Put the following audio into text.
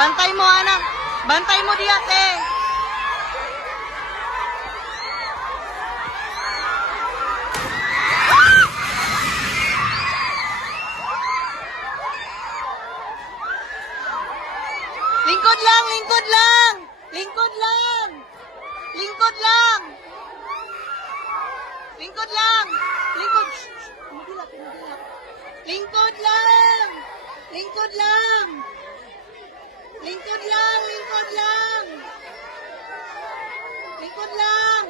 Bantay mo, anak. Bantay mo diya, te. Lingkod lang, lingkod lang. Lingkod lang. Lingkod lang. Lingkod lang. Lingkod. Kumagilak, kumagilak. Lingkod lang. Lingkod lang. Lingkod lang, lingkod lang. Lingkod lang.